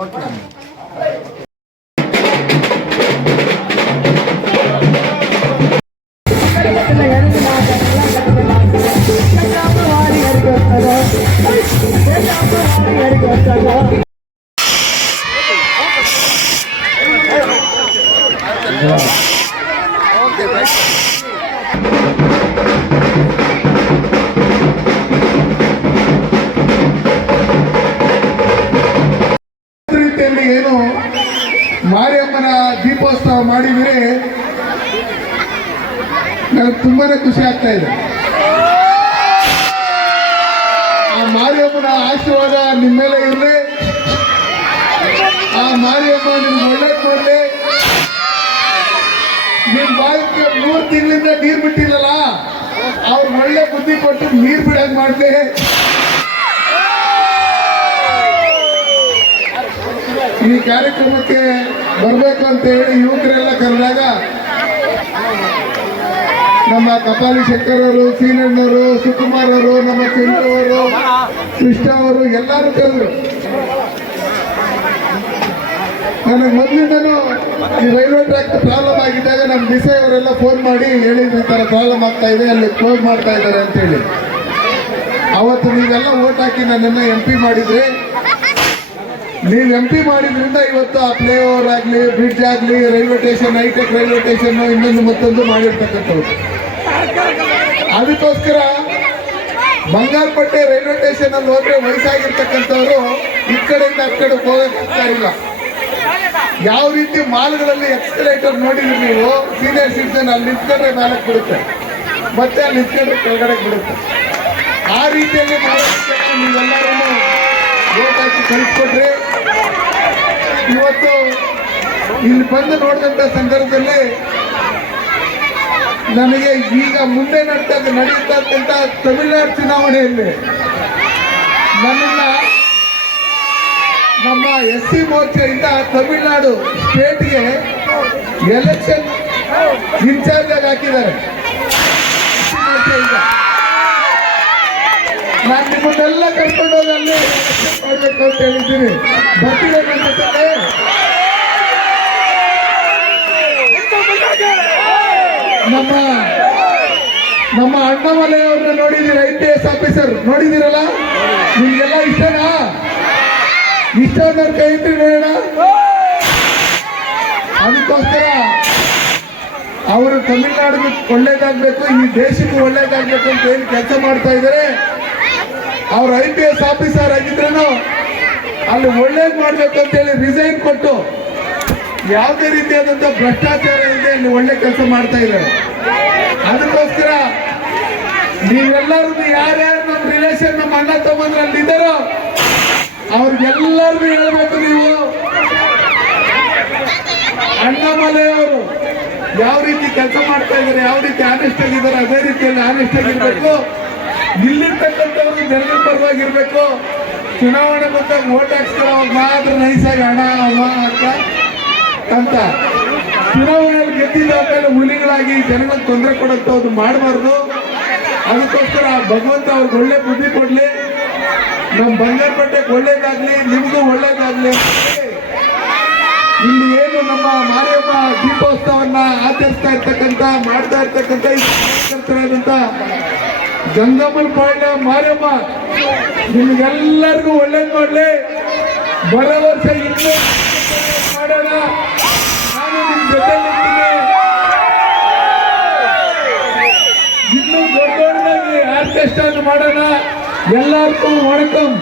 Okay. ಮಾರಿಯಮ್ಮನ ದೀಪೋತ್ಸವ ಮಾಡಿದರೆ ನನಗೆ ತುಂಬಾನೇ ಖುಷಿ ಆಗ್ತಾ ಇದೆ. ಆ ಮಾರಿಯಮ್ಮನ ಆಶೀರ್ವಾದ ನಿಮ್ಮ ಮೇಲೆ ಇರಲಿ. ಆ ಮಾರಿಯಮ್ಮ ನಿಮ್ಗೆ ಒಳ್ಳೆ ಕೊಡಲಿ. ನಿಮ್ ಬಾಯಿಗೆ ಮೂರು ತಿಂಗಳಿಂದ ನೀರು ಬಿಟ್ಟಿಲ್ಲಲ್ಲ ಅವ್ರು ಒಳ್ಳೆ ಬುದ್ಧಿ ಕೊಟ್ಟು ನೀರು ಬಿಡಂಗ್ ಮಾಡ್ಲಿ. ಈ ಕಾರ್ಯಕ್ರಮಕ್ಕೆ ಬರಬೇಕು ಅಂತ ಹೇಳಿ ಯುವಕರೆಲ್ಲ ಕರೆದಾಗ ನಮ್ಮ ಕಪಾಲಿ ಶಂಕರ್ ಅವರು ಸೀನಣ್ಣವರು ಸುಕುಮಾರ್ ಅವರು, ನಮ್ಮ ಚಂದ್ರ ಅವರು, ಕೃಷ್ಣ ಅವರು ಎಲ್ಲರೂ ಕರೆದ್ರು. ನನಗೆ ಮೊದಲಿಂದನೂ ಈ ರೈಲ್ವೆ ಟ್ರ್ಯಾಕ್ ಪ್ರಾಬ್ಲಮ್ ಆಗಿದ್ದಾಗ ನಮ್ಮ ದಿಸೆ ಅವರೆಲ್ಲ ಫೋನ್ ಮಾಡಿ ಹೇಳಿದ್ರು ಈ ಥರ ಪ್ರಾಬ್ಲಮ್ ಆಗ್ತಾ ಇದೆ, ಅಲ್ಲಿ ಕ್ಲೋಸ್ ಮಾಡ್ತಾ ಇದ್ದಾರೆ ಅಂತೇಳಿ. ಅವತ್ತು ನೀವೆಲ್ಲ ಓಟ್ ಹಾಕಿ ನನ್ನನ್ನು ಎಂ ಪಿ ಮಾಡಿದ್ರಿ ನೀವು ಎಂ ಪಿ ಮಾಡಿದ್ರಿಂದ ಇವತ್ತು ಆ ಪ್ಲೇ ಓವರ್ ಆಗಲಿ ಬ್ರಿಡ್ಜ್ ಆಗಲಿ railway station hi-tech railway station ಇನ್ನೊಂದು ಮತ್ತೊಂದು ಮಾಡಿರ್ತಕ್ಕಂಥವ್ರು. ಅದಕ್ಕೋಸ್ಕರ ಬಂಗಾರಪಟ್ಟೆ ರೈಲ್ವೆ ಸ್ಟೇಷನ್ ಅಲ್ಲಿ ಹೋದ್ರೆ ವಯಸ್ಸಾಗಿರ್ತಕ್ಕಂಥವ್ರು ಈ ಕಡೆಯಿಂದ ಆ ಕಡೆ ಹೋಗಕ್ಕಾಗ್ತಾ ಇಲ್ಲ. ಯಾವ ರೀತಿ ಮಾಲ್ಗಳಲ್ಲಿ ಎಕ್ಸ್ಕಲೇಟರ್ ನೋಡಿದ್ರಿ ನೀವು ಸೀನಿಯರ್ ಸಿಟಿಸನ್ ಅಲ್ಲಿ ನಿಂತ್ಕೊಂಡ್ರೆ ಮೇಲಕ್ಕೆ ಬಿಡುತ್ತೆ. ಮತ್ತೆ ಅಲ್ಲಿ ನಿಂತ್ಕೊಂಡ್ರೆ ಕೆಳಗಡೆ ಬಿಡುತ್ತೆ. ಆ ರೀತಿಯಲ್ಲಿ ನೀವೆಲ್ಲರೂ ಹಾಕಿ ಕಳಿಸ್ಕೊಟ್ರಿ ಇವತ್ತು ಇಲ್ಲಿ ಬಂದು ನೋಡಿದಂಥ ಸಂದರ್ಭದಲ್ಲಿ ನನಗೆ ಈಗ ಮುಂದೆ ನಡ್ತ ನಡೆಯುತ್ತಕ್ಕಂಥ ತಮಿಳ್ನಾಡು ಚುನಾವಣೆಯಲ್ಲಿ ನನ್ನನ್ನು ನಮ್ಮ ಎಸ್ ಸಿ ಮೋರ್ಚೆಯಿಂದ ತಮಿಳ್ನಾಡು ಸ್ಟೇಟ್ಗೆ ಎಲೆಕ್ಷನ್ ಇನ್ಚಾರ್ಜ್ ಆಗಿ ಹಾಕಿದ್ದಾರೆ. ನಾನು ನಿಮ್ಮನ್ನೆಲ್ಲ ಕರ್ಕೊಂಡು ಹೋಗಿ ಅಲ್ಲಿ ಅಂತ ಹೇಳಿದ್ದೀನಿ ಬರ್ತೀರಾ ನಮ್ಮ ನಮ್ಮ ಅಣ್ಣ ಅವ್ರನ್ನ ನೋಡಿದೀರ ಐ ಪಿ ಎಸ್ ಆಫೀಸರ್ ನೋಡಿದಿರಲ್ಲ ನಿಮ್ಗೆಲ್ಲ ಇಷ್ಟನಾ? ಇಷ್ಟ ಅನ್ನೋರ್ ಕೈ ನೋಡೋಣ. ಅದಕ್ಕೋಸ್ಕರ ಅವರು ತಮಿಳ್ನಾಡಿಗೆ ಒಳ್ಳೇದಾಗಬೇಕು, ಈ ದೇಶಕ್ಕೂ ಒಳ್ಳೇದಾಗಬೇಕು ಅಂತ ಏನು ಕೆಲಸ ಮಾಡ್ತಾ ಇದ್ದಾರೆ? ಅವ್ರು ಐ ಪಿ ಎಸ್ ಆಫೀಸರ್ ಆಗಿದ್ರೂ ಅಲ್ಲಿ ಒಳ್ಳೇದು ಮಾಡಬೇಕು ಅಂತೇಳಿ ರಿಸೈನ್ ಕೊಟ್ಟು ಯಾವುದೇ ರೀತಿಯಾದಂಥ ಭ್ರಷ್ಟಾಚಾರ ಇಲ್ಲದೆ ಅಲ್ಲಿ ಒಳ್ಳೆ ಕೆಲಸ ಮಾಡ್ತಾ ಇದ್ದಾರೆ. ಅದಕ್ಕೋಸ್ಕರ ನೀವೆಲ್ಲರೂ ಯಾರ್ಯಾರು ನಮ್ಮ ರಿಲೇಷನ್ ನಮ್ಮ ಅಣ್ಣ ತಮ್ಮಂದ್ರಲ್ಲಿ ಇದ್ದಾರೋ ಅವ್ರಿಗೆಲ್ಲರಿಗೂ ಹೇಳ್ಬೇಕು ನೀವು. ಅಣ್ಣಾಮಲೆಯವರು ಯಾವ ರೀತಿ ಕೆಲಸ ಮಾಡ್ತಾ ಇದ್ದಾರೆ, ಯಾವ ರೀತಿ ಆನೆಸ್ಟ್ ಆಗಿದ್ದಾರೆ, ಅದೇ ರೀತಿಯಲ್ಲಿ ಆನೆಸ್ಟ್ ಆಗಿರ್ಬೇಕು. ಇಲ್ಲಿರ್ತಕ್ಕಂಥವ್ರು ಜನರ ಪರವಾಗಿರ್ಬೇಕು. ಚುನಾವಣೆ ಬಂದಾಗ ಓಟ್ ಹಾಕ್ಸ್ಕೊಳ್ಳೋ ಮಾತ್ರ ನೈಸಾಗಿ ಹಣ ಅಂತ. ಚುನಾವಣೆಯಲ್ಲಿ ಗೆದ್ದಿದ್ದ ಮೇಲೆ ಹುಲಿಗಳಾಗಿ ಜನಗಳಿಗೆ ತೊಂದರೆ ಕೊಡುವಂಥದ್ದು ಮಾಡಬಾರ್ದು. ಅದಕ್ಕೋಸ್ಕರ ಭಗವಂತ ಅವ್ರಿಗೆ ಒಳ್ಳೆ ಬುದ್ಧಿ ಕೊಡ್ಲಿ. ನಮ್ಮ ಬಂಗಾರಪೇಟೆಗೆ ಒಳ್ಳೇದಾಗ್ಲಿ, ನಿಮಗೂ ಒಳ್ಳೇದಾಗ್ಲಿ ಇಲ್ಲಿ ಏನು ನಮ್ಮ ಮಾರಿಯಮ್ಮ ದೀಪೋತ್ಸವನ್ನ ಆಚರಿಸ್ತಾ ಇರ್ತಕ್ಕಂಥ, ಮಾಡ್ತಾ ಇರ್ತಕ್ಕಂಥ ಗಂಗಮ್ಮನ ಪಾಳ್ಯ ಮಾರಮ್ಮ, ನಿಮ್ಗೆಲ್ಲರಿಗೂ ಒಳ್ಳೇದ್ ಮಾಡಲಿ. ಬರೋ ವರ್ಷ ಇನ್ನೂ ಮಾಡೋಣ. ನಾನು ನಿಮ್ ಜೊತೆ ಇನ್ನೂ ದೊಡ್ಡ ಆರ್ಕೆಸ್ಟ್ರಾ ಮಾಡೋಣ. ಎಲ್ಲರಿಗೂ ವಣಕಂ.